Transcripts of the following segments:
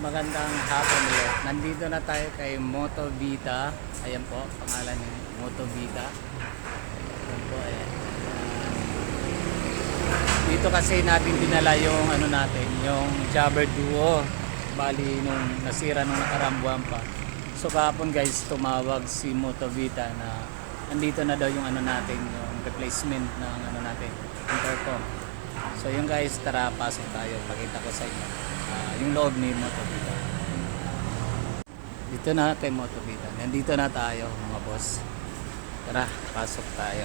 magandang hapon ulit. Nandito na tayo kay Moto Vita. Ayan po, pangalan ni Moto Vita. Ayan po, ayan. Dito kasi natin dinala yung ano natin, yung Jabber Duo. Bali nung nasira nung nakaraang buwan pa. So kahapon guys, tumawag si Moto Vita na andito na daw yung ano natin, yung replacement ng ano natin, intercom. So yung guys, tara pasok tayo. Pakita ko sa inyo yung loob ni Moto Vita. Dito na kay Moto Vita. Nandito na tayo mga boss. Tara, pasok tayo.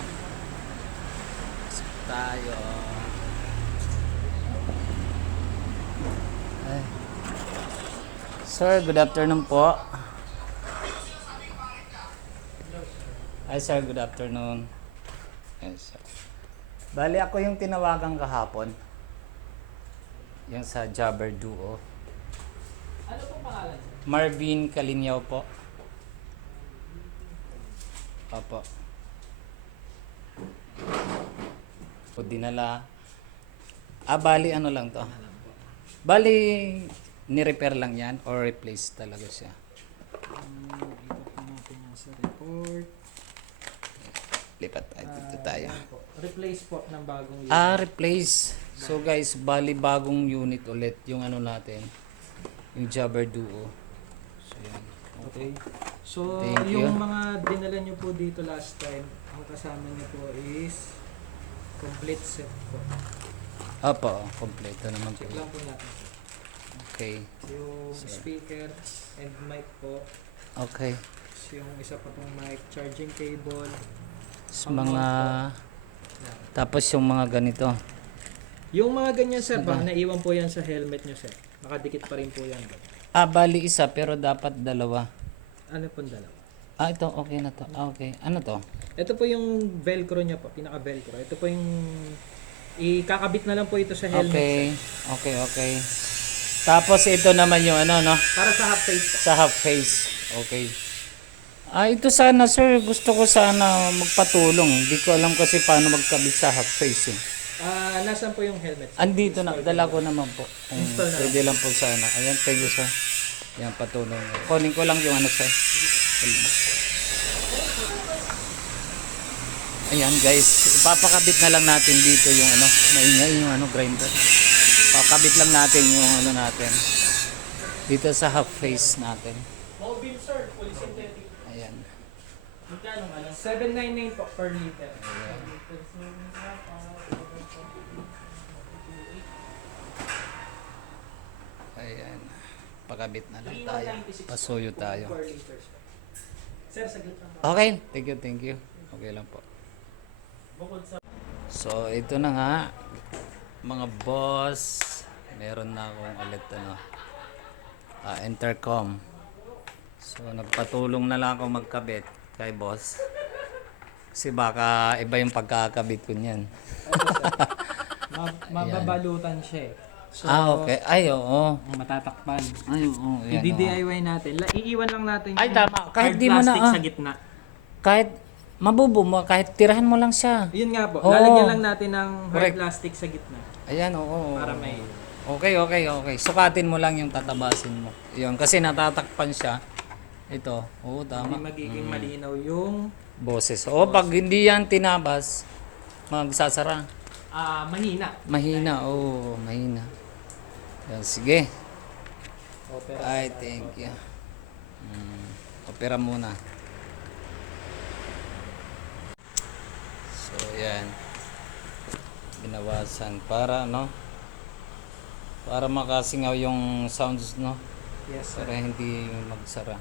Pasok tayo. Ay. Sir, good afternoon po. Hi sir, good afternoon. Yes, sir. Bali ako yung tinawagan kahapon. Yung sa Jabber Duo. Ano pong pangalan? Marvin Kalinyaw po. Opo. O dinala. Bali ano lang to. Bali ni-repair lang yan or replace talaga siya. Ikot po natin yan sa report. Lipat tayo dito tayo. Yan po. Replace po ng bagong unit. Replace. So guys, bali bagong unit ulit yung ano natin. Yung Jabber Duo. So yan. Okay. So, Thank you. yung mga dinala nyo po dito last time, ang kasama nyo po is complete set po. Opo, kompleto naman po. Check lang po natin. Okay. Yung speaker and mic po. Okay. Yung isa pa pong mic, charging cable. So, tapos yung mga ganito. Yung mga ganyan sir, baka naiwan po yan sa helmet nyo sir. Nakadikit pa rin po yan. Bali isa pero dapat dalawa. Ano pong dalawa? Ito okay na to. Okay. Ano to? Ito po yung velcro niya po, pinaka-velcro. Ito po yung ikakabit na lang po ito sa helmet. Okay. Okay, okay. Tapos ito naman yung ano, no? Para sa half face po. Sa half face. Okay. Ito sana sir, gusto ko sana magpatulong. Hindi ko alam kasi paano magkabit sa half face eh. Nasaan po yung helmet? Andito na, dala ko naman po. Install na. Pwede lang po sana. Ayan, thank you sir. Yan, patulong. Kunin ko lang yung ano sir. Ayan guys, ipapakabit na lang natin dito yung ano, maingay yung ano, grinder. Pakabit lang natin yung ano natin. Dito sa half face natin. Mobile sir, fully synthetic. Ayan. Magkano nga lang? 799 po per liter. Ayan. Pakabit na lang tayo. Pasuyo tayo. Per liter. Sir, saglit lang po. Okay, thank you. Okay lang po. Bukod sa So, ito na nga. Mga boss. Meron na akong ulit ano. Intercom. So, nagpatulong na lang ako magkabit kay boss. Kasi baka iba yung pagkakabit ko niyan. mababalutan siya eh. So, Okay. Ay, oo. matatakpan. Ay, oo. Yan, oo. I-DIY natin. Iiwan lang natin Ay, yung tama. Kahit hard di mo na, plastic sa gitna. Kahit mabubo mo, kahit tirahan mo lang siya. Yun nga po. Oo. Lalagyan lang natin ng hard Correct. plastic sa gitna. Ayan, oo. Para may... Okay. Sukatin mo lang yung tatabasin mo. Yun, kasi natatakpan siya. Ito. Oo, Hindi tama. magiging malinaw yung Boses. Oo, pag hindi yan tinabas, magsasara. mahina. Mahina, oo, mahina. Yan, sige. Opera. Ay, thank you. Opera muna. So, yan. Binawasan para, no? Para makasingaw yung sounds, no? Yes, sir. Para hindi magsara.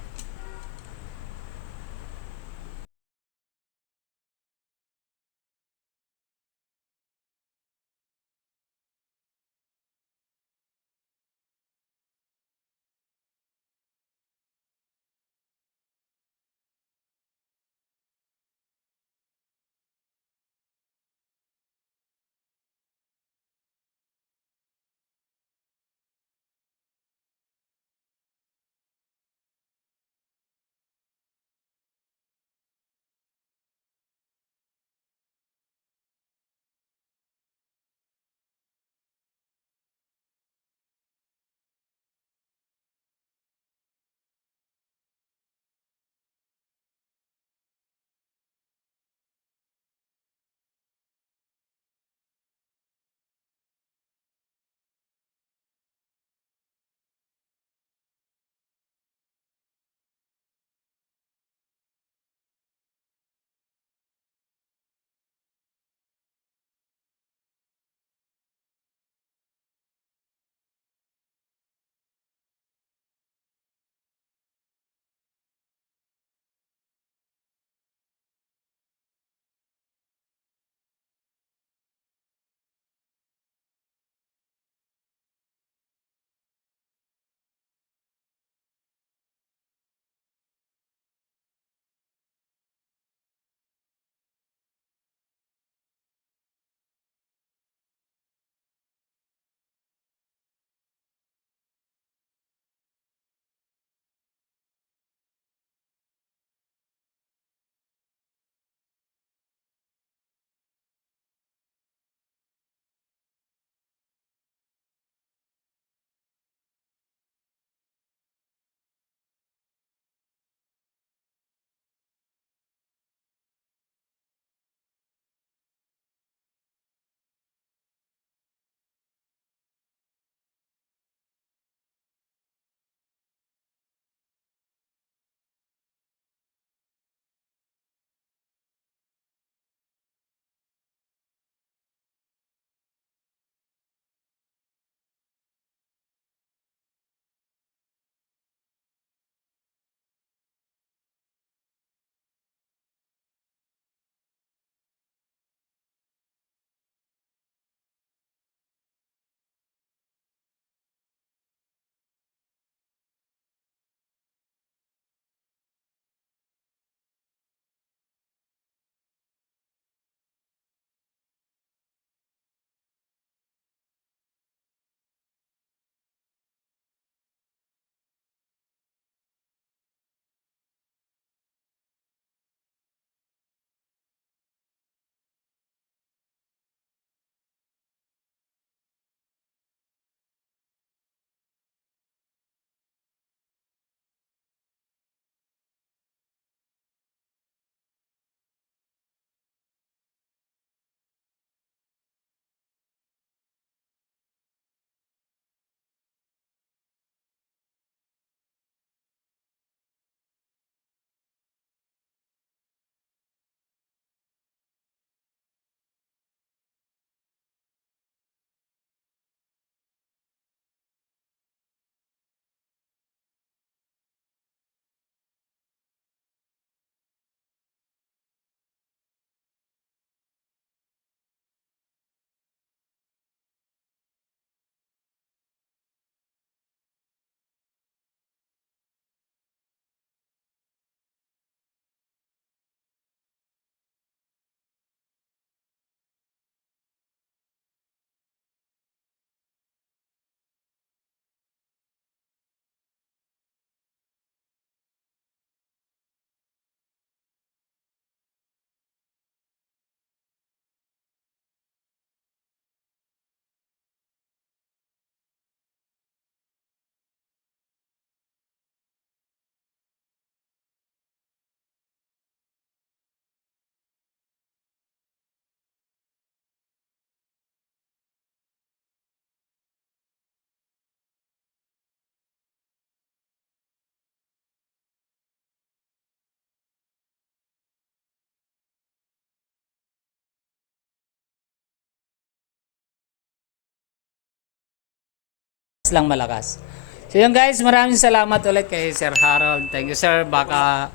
lang malakas. So yun guys, maraming salamat ulit kay Sir Harold. Thank you sir. Baka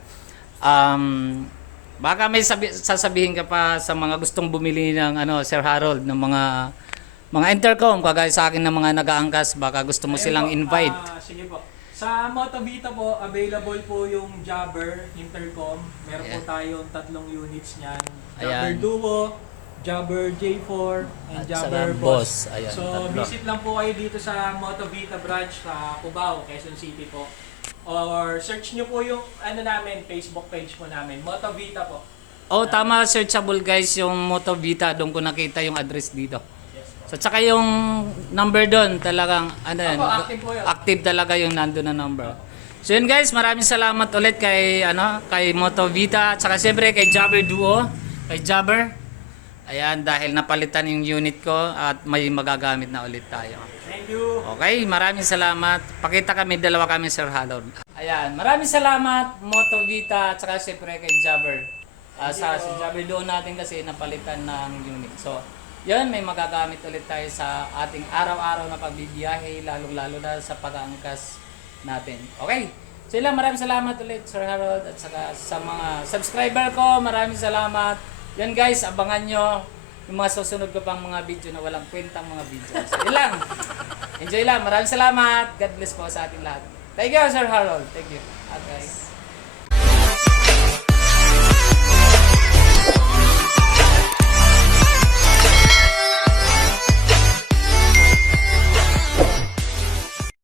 may sasabihin ka pa sa mga gustong bumili ng Sir Harold ng mga intercom kagaya sa akin ng mga nag-aangkas, baka gusto mo silang invite. Sige po. Sa Motovita po, available po yung Jabber intercom. Meron po Ayan. tayong 3 units niyan. Ayan. Jabber Duo, Jabber J4, and At Jabber saka Boss. Ayan, So, tatlo. visit lang po kayo dito sa Motovita branch sa Cubao, Quezon City po. Or search nyo po yung namin, Facebook page po namin, Motovita po. Oh, tama, searchable guys yung Motovita. Doon ko nakita yung address dito. Yes po. So, tsaka yung number doon talagang, yan, Opo, active po yun. active talaga yung nandun na number. So yun guys, maraming salamat ulit kay, kay Motovita, tsaka siyempre kay Jabber Duo, kay Jabber. Ayan, dahil napalitan yung unit ko at may magagamit na ulit tayo. Thank you. Okay, maraming salamat. Pakita kami, dalawa kami Sir Harold. Ayan, maraming salamat Motovita, tsaka siyempre kay Jabber. Sa si Jabber Duo natin kasi napalitan ng unit. So, yun, may magagamit ulit tayo sa ating araw-araw na pagbibiyahe, lalong-lalo na sa pag-aangkas natin. Okay, so yun lang, maraming salamat ulit Sir Harold at saka sa mga subscriber ko, maraming salamat. Yan guys, abangan nyo yung mga susunod ko pang mga video na walang kwentang mga video. So yun lang, enjoy lang, maraming salamat. God bless po sa ating lahat. Thank you Sir Harold, thank you. Guys.